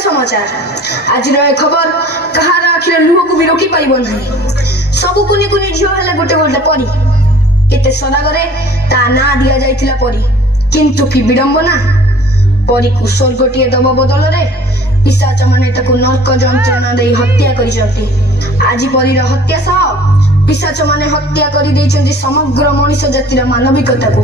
समाचार आज खबर कहार आखिर लुह को भी रोकी पाइब ना सबु कुनि कुनि झील हेले गोटे गोटे परी केते सदागरे ता ना दिया जाइथिला परी किंतु कि विडंबना परी को स्वर्गटिए दब बदल रे पिशाच माने ताकू नरक जंत्रणा दे हत्या करिसंती आज परीर हत्या सह पिशाच माने हत्या करि दैछन्ती समग्र मनुष्य जातिर मानविकता को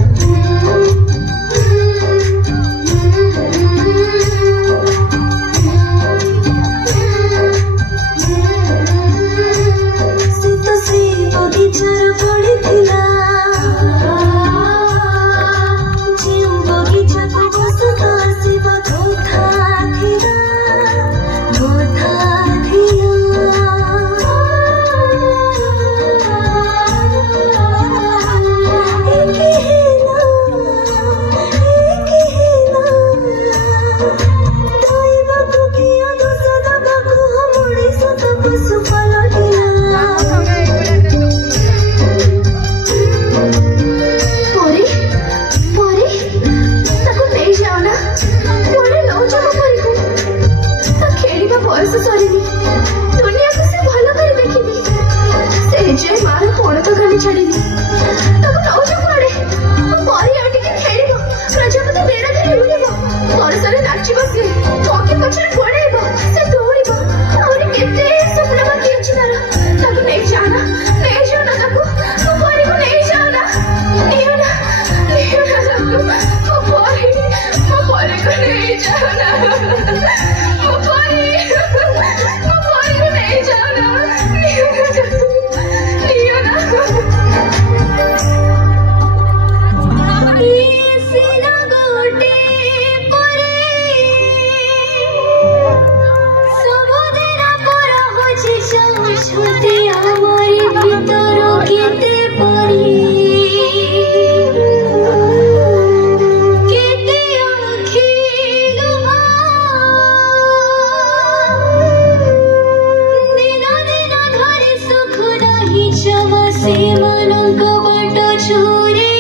ସେମାନଙ୍କ ବାଟ ଚୋରି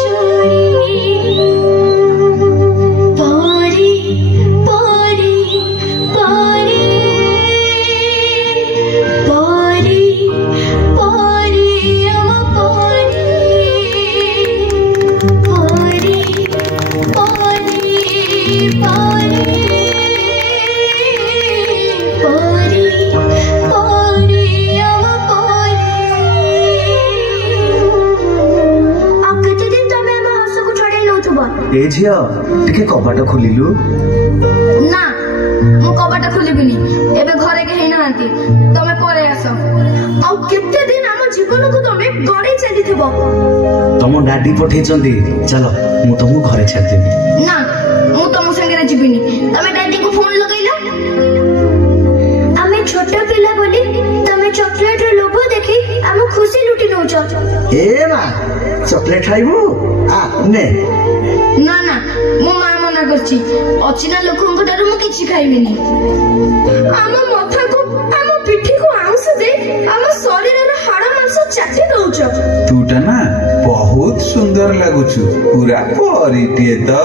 ଚୋରି ପାରି ପାରି ପାରି ପାରି ପାରି ଆମ ପାରି ପାରି ପାରି ପାରି ए झिया टिके कबाट खोलिलु ना मु कबाट खोलिबिनी एबे घरे के हेना आंती तमे परे आसो आ केते दिन हम जीवन को तमे गड़े चली थिबो तम डाडी पठे चंदी चलो मु तमु घरे छाड़ देबी ना मु तम संगे जीबिनी तमे डाडी को फोन लगैलो आमे छोटा पिला बोली तमे चॉकलेट रे लोभ देखी हम खुशी लुटी नउचो ए मा चॉकलेट खाइबू आ ने ना ना मो मां मना करछि अचिना लोकन को दारू मु किछि खाइबिनी आम माथा को आम पिठी को आउस दे आम शरीर रे हाड़ मांस चाटी दउछ तूटा ना बहुत सुंदर लागुछु पूरा परिटे तो